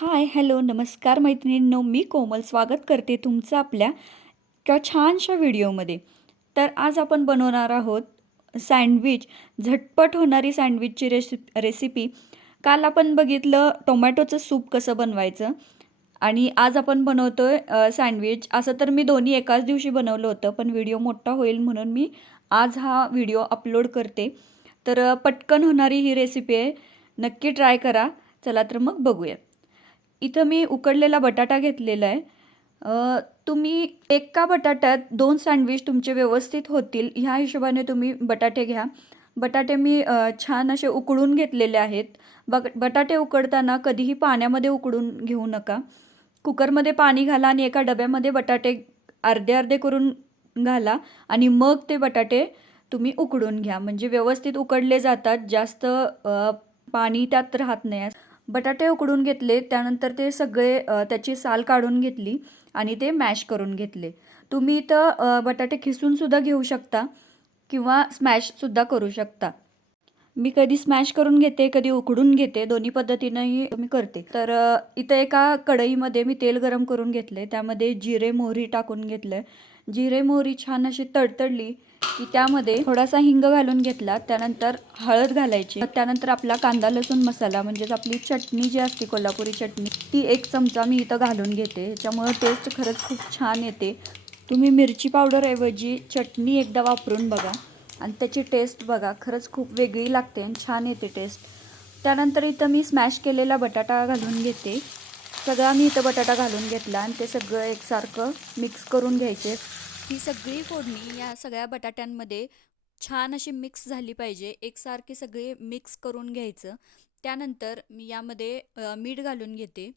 Hi hello नमस्कार मैत्रिणींनो मी कोमल स्वागत करते तुमचं आपल्या किंवा छानशा व्हिडिओमध्ये. तर आज आपण बनवणार आहोत सँडविच झटपट होणारी सँडविचची रेसि रेसिपी. काल आपण बघितलं टोमॅटोचं सूप कसं बनवायचं आणि आज आपण बनवतो आहे सँडविच. असं तर मी दोन्ही एकाच दिवशी बनवलं होतं पण व्हिडिओ मोठा होईल म्हणून मी आज हा व्हिडिओ अपलोड करते. तर पटकन होणारी ही रेसिपी आहे. नक्की ट्राय करा. चला तर मग बघूया इथं मी उकडलेला बटाटा घेतलेला आहे. तुम्ही एका बटाट्यात दोन सँडविच तुमचे व्यवस्थित होतील. ह्या हिशोबाने तुम्ही बटाटे घ्या. बटाटे मी छान असे उकडून घेतलेले आहेत. बग बटाटे उकडताना कधीही पाण्यामध्ये उकडून घेऊ नका. कुकरमध्ये पाणी घाला आणि एका डब्यामध्ये बटाटे अर्धे अर्धे करून घाला आणि मग ते बटाटे तुम्ही उकडून घ्या. म्हणजे व्यवस्थित उकडले जातात. जास्त पाणी त्यात राहत नाही. बटाटे उकडून घेतले त्यानंतर ते सगळे त्याची साल काढून घेतली आणि ते मॅश करून घेतले. तुम्ही इथं बटाटे खिसूनसुद्धा घेऊ शकता किंवा स्मॅशसुद्धा करू शकता. मी कधी स्मॅश करून घेते कधी उकडून घेते दोन्ही पद्धतीनंही मी करते. तर इथं एका कढईमध्ये मी तेल गरम करून घेतले त्यामध्ये जिरे मोहरी टाकून घेतलं जिरे मोहरी छान अशी तडतडली की त्यामध्ये थोडासा हिंग घालून घेतला. त्यानंतर हळद घालायची. त्यानंतर आपला कांदा लसूण मसाला म्हणजेच आपली चटणी जी असते कोल्हापुरी चटणी ती एक चमचा मी इथं घालून घेते. त्यामुळं टेस्ट खरंच खूप छान येते. तुम्ही मिरची पावडरऐवजी चटणी एकदा वापरून बघा. आणि त्याची टेस्ट बघा खरंच खूप वेगळी लागते आणि छान येते टेस्ट त्यानंतर इथं मी स्मॅश केलेला बटाटा घालून घेते. सगळा मी इथं बटाटा घालून घेतला आणि ते सगळं एकसारखं मिक्स करून घ्यायचे. ही सगळी फोडणी या सगळ्या बटाट्यांमध्ये छान अशी मिक्स झाली पाहिजे. एकसारखी सगळी मिक्स करून घ्यायचं. त्यानंतर मी यामध्ये मीठ घालून घेते.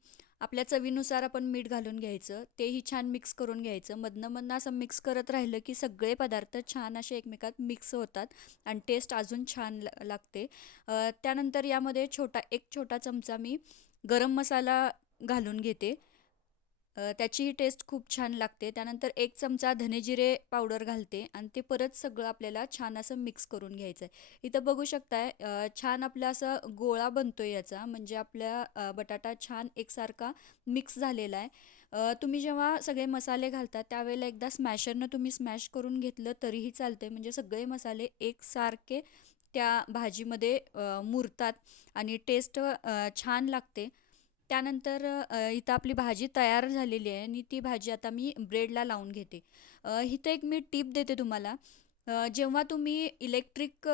आपल्या चवीनुसार आपण मीठ घालून घ्यायचं तेही छान मिक्स करून घ्यायचं. मधनं मधनं असं मिक्स करत राहिलं की सगळे पदार्थ छान असे एकमेकात मिक्स होतात आणि टेस्ट अजून छान लागते. त्यानंतर यामध्ये छोटा एक छोटा चमचा मी गरम मसाला घालून घेते. त्याचीही टेस्ट खूप छान लागते. त्यानंतर एक चमचा धनेजिरे पावडर घालते आणि ते परत सगळं आपल्याला छान असं मिक्स करून घ्यायचं आहे इथं बघू शकताय छान आपला असं गोळा बनतो याचा. म्हणजे आपल्या बटाटा छान एकसारखा मिक्स झालेला आहे. तुम्ही जेव्हा सगळे मसाले घालता त्यावेळेला एकदा स्मॅशरनं तुम्ही स्मॅश करून घेतलं तरीही चालते म्हणजे सगळे मसाले एकसारखे त्या भाजीमध्ये मुरतात आणि टेस्ट छान लागते. त्यानंतर इथं आपली भाजी तयार झालेली आहे आणि ती भाजी आता मी ब्रेडला लावून घेते. इथं एक मी टीप देते तुम्हाला. जेव्हा तुम्ही इलेक्ट्रिक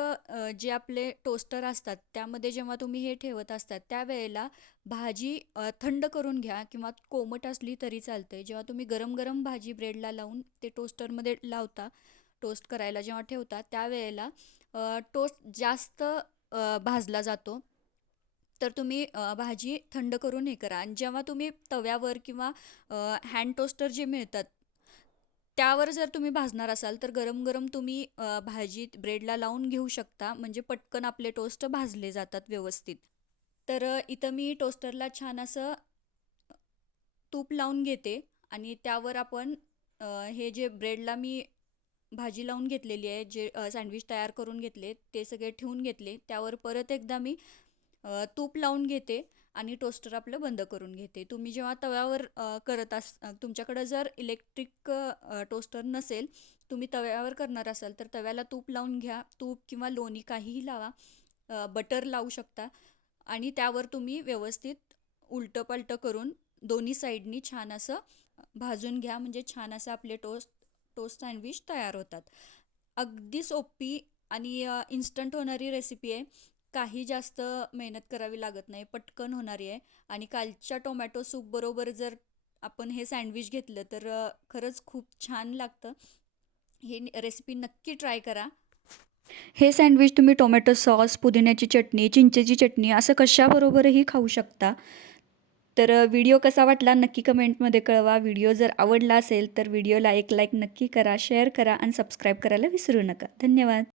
जे आपले टोस्टर असतात त्यामध्ये जेव्हा तुम्ही हे ठेवत असतात त्यावेळेला भाजी थंड करून घ्या किंवा कोमट असली तरी चालते जेव्हा तुम्ही गरम गरम भाजी ब्रेडला लावून ते टोस्टरमध्ये लावता टोस्ट करायला जेव्हा ठेवता त्यावेळेला टोस्ट जास्त भाजला जातो. तर तुम्ही भाजी थंड करून हे करा. आणि जेव्हा तुम्ही तव्यावर किंवा हँड टोस्टर जे मिळतात त्यावर जर तुम्ही भाजणार असाल तर गरम गरम तुम्ही भाजी ब्रेडला लावून घेऊ शकता. म्हणजे पटकन आपले टोस्ट भाजले जातात व्यवस्थित. तर इथं मी टोस्टरला छान असं तूप लावून घेते. आणि त्यावर आपण हे जे ब्रेडला मी भाजी लावून घेतलेली आहे जे सँडविच तयार करून घेतले ते सगळे ठेवून घेतले. त्यावर परत एकदा मी तूप लावून घेते आणि टोस्टर आपलं बंद करून घेते. तुम्ही जेव्हा तव्यावर करत अस तुमच्याकडं जर इलेक्ट्रिक टोस्टर नसेल तुम्ही तव्यावर करणार असाल तर तव्याला तूप लावून घ्या. तूप किंवा लोणी काहीही लावा. बटर लावू शकता. आणि त्यावर तुम्ही व्यवस्थित उलटं पलटं करून दोन्ही साईडनी छान असं भाजून घ्या. म्हणजे छान असं आपले टोस्ट टोस्ट सँडविच तयार होतात. अगदी सोपी आणि इन्स्टंट होणारी रेसिपी आहे. काही जास्त मेहनत करावी लागत नाही पटकन होणारी आहे. आणि कालच्या टोमॅटो सूप बरोबर जर आपण हे सँडविच घेतलं तर खरंच खूप छान लागतं. हे रेसिपी नक्की ट्राय करा. हे सँडविच तुम्ही टोमॅटो सॉस पुदिन्याची चटणी चिंचेची चटणी असं कशाबरोबरही खाऊ शकता. तर व्हिडिओ कसा वाटला नक्की कमेंटमध्ये कळवा. व्हिडिओ जर आवडला असेल तर व्हिडिओला एक लाईक नक्की करा शेअर करा आणि सबस्क्राईब करायला विसरू नका. धन्यवाद.